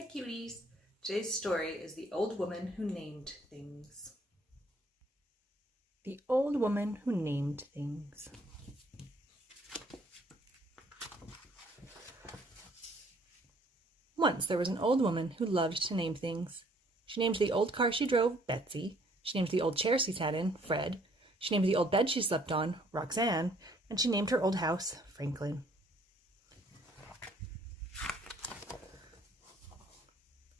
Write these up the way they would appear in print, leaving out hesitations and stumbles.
Hi cuties! Today's story is The Old Woman Who Named Things. The Old Woman Who Named Things. Once there was an old woman who loved to name things. She named the old car she drove, Betsy. She named the old chair she sat in, Fred. She named the old bed she slept on, Roxanne. And she named her old house, Franklin.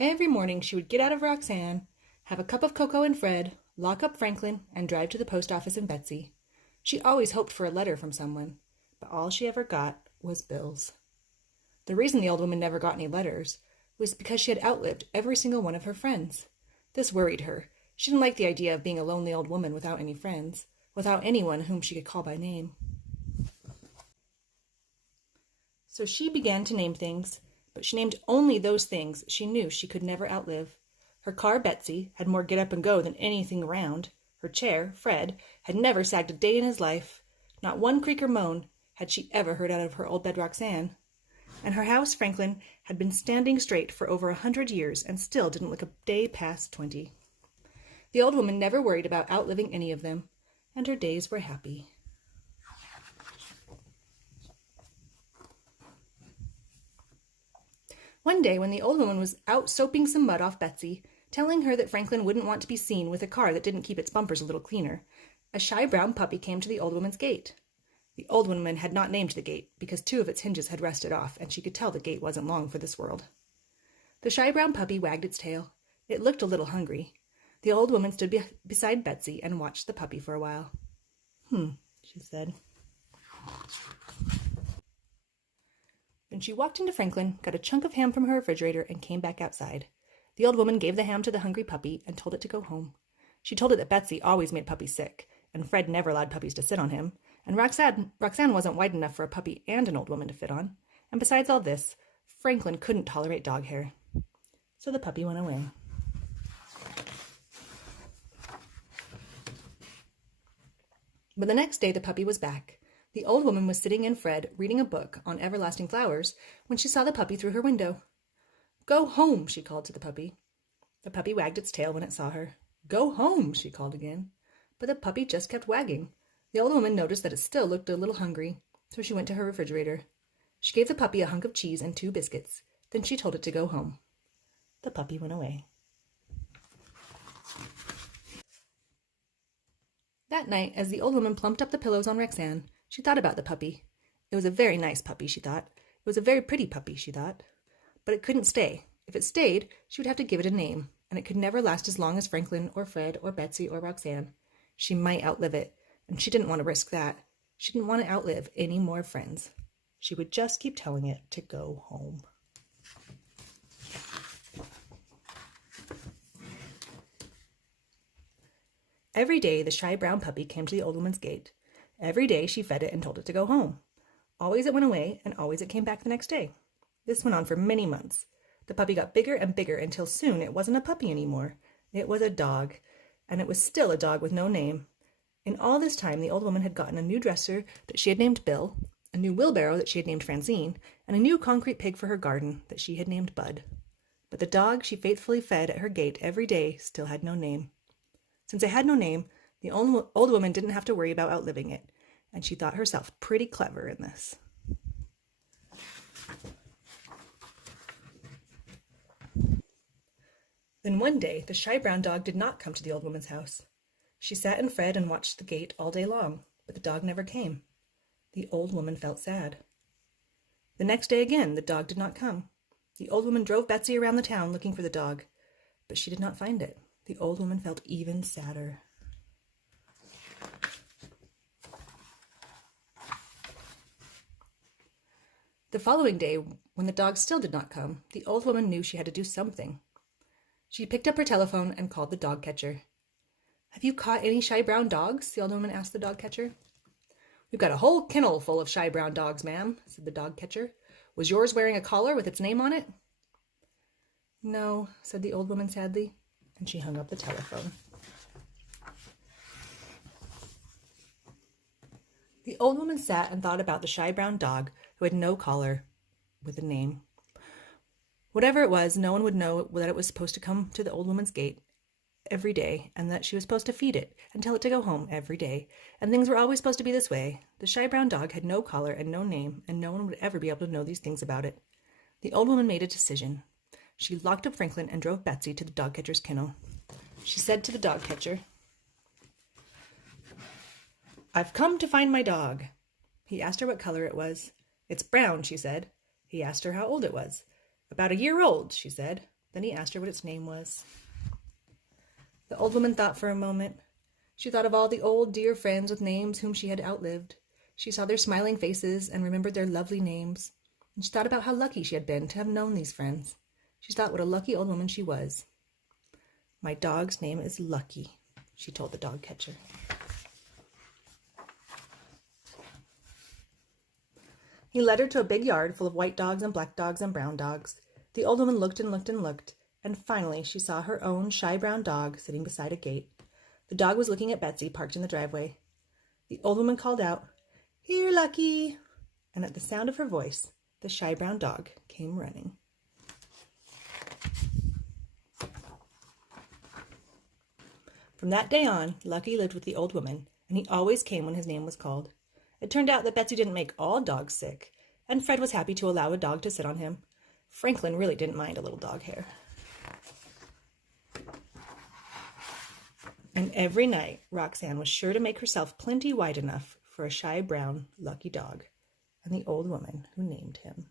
Every morning she would get out of Roxanne, have a cup of cocoa in Fred, lock up Franklin, and drive to the post office in Betsy. She always hoped for a letter from someone, but all she ever got was bills. The reason the old woman never got any letters was because she had outlived every single one of her friends. This worried her. She didn't like the idea of being a lonely old woman without any friends, without anyone whom she could call by name. So she began to name things, but she named only those things she knew she could never outlive. Her car, Betsy, had more get up and go than anything around. Her chair, Fred, had never sagged a day in his life. Not one creak or moan had she ever heard out of her old bed, Roxanne. And her house, Franklin, had been standing straight for over 100 years and still didn't look a day past 20. The old woman never worried about outliving any of them, and her days were happy. One day, when the old woman was out soaping some mud off Betsy, telling her that Franklin wouldn't want to be seen with a car that didn't keep its bumpers a little cleaner, a shy brown puppy came to the old woman's gate. The old woman had not named the gate because 2 of its hinges had rusted off, and she could tell the gate wasn't long for this world. The shy brown puppy wagged its tail. It looked a little hungry. The old woman stood beside Betsy and watched the puppy for a while. She said. Then she walked into Franklin, got a chunk of ham from her refrigerator, and came back outside. The old woman gave the ham to the hungry puppy and told it to go home. She told it that Betsy always made puppies sick, and Fred never allowed puppies to sit on him, and Roxanne wasn't wide enough for a puppy and an old woman to fit on. And besides all this, Franklin couldn't tolerate dog hair. So the puppy went away. But the next day the puppy was back. The old woman was sitting in Fred, reading a book on everlasting flowers, when she saw the puppy through her window. "Go home," she called to the puppy. The puppy wagged its tail when it saw her. "Go home," she called again. But the puppy just kept wagging. The old woman noticed that it still looked a little hungry, so she went to her refrigerator. She gave the puppy a hunk of cheese and 2 biscuits. Then she told it to go home. The puppy went away. That night, as the old woman plumped up the pillows on Roxanne, she thought about the puppy. It was a very nice puppy, she thought. It was a very pretty puppy, she thought. But it couldn't stay. If it stayed, she would have to give it a name, and it could never last as long as Franklin or Fred or Betsy or Roxanne. She might outlive it, and she didn't want to risk that. She didn't want to outlive any more friends. She would just keep telling it to go home. Every day the shy brown puppy came to the old woman's gate. Every day she fed it and told it to go home. Always it went away, and always it came back the next day. This went on for many months. The puppy got bigger and bigger until soon it wasn't a puppy anymore. It was a dog, and it was still a dog with no name. In all this time, the old woman had gotten a new dresser that she had named Bill, a new wheelbarrow that she had named Francine, and a new concrete pig for her garden that she had named Bud. But the dog she faithfully fed at her gate every day still had no name. Since it had no name, the old woman didn't have to worry about outliving it, and she thought herself pretty clever in this. Then one day, the shy brown dog did not come to the old woman's house. She sat and Fred and watched the gate all day long, but the dog never came. The old woman felt sad. The next day again, the dog did not come. The old woman drove Betsy around the town looking for the dog, but she did not find it. The old woman felt even sadder. The following day, when the dog still did not come, the old woman knew she had to do something. She picked up her telephone and called the dog catcher. "Have you caught any shy brown dogs?" the old woman asked the dog catcher. "We've got a whole kennel full of shy brown dogs, ma'am," said the dog catcher. "Was yours wearing a collar with its name on it?" "No," said the old woman sadly, and she hung up the telephone. The old woman sat and thought about the shy brown dog who had no collar with a name. Whatever it was, no one would know that it was supposed to come to the old woman's gate every day, and that she was supposed to feed it and tell it to go home every day. And things were always supposed to be this way. The shy brown dog had no collar and no name, and no one would ever be able to know these things about it. The old woman made a decision. She locked up Franklin and drove Betsy to the dog catcher's kennel. She said to the dog catcher, "I've come to find my dog." He asked her what color it was. "It's brown," she said. He asked her how old it was. "About a year old," she said. Then he asked her what its name was. The old woman thought for a moment. She thought of all the old dear friends with names whom she had outlived. She saw their smiling faces and remembered their lovely names. And she thought about how lucky she had been to have known these friends. She thought what a lucky old woman she was. "My dog's name is Lucky," she told the dog catcher. He led her to a big yard full of white dogs and black dogs and brown dogs. The old woman looked and looked and looked, and finally she saw her own shy brown dog sitting beside a gate. The dog was looking at Betsy, parked in the driveway. The old woman called out, "Here, Lucky!" And at the sound of her voice, the shy brown dog came running. From that day on, Lucky lived with the old woman, and he always came when his name was called. It turned out that Betsy didn't make all dogs sick, and Fred was happy to allow a dog to sit on him. Franklin really didn't mind a little dog hair. And every night, Roxanne was sure to make herself plenty wide enough for a shy brown lucky dog and the old woman who named him.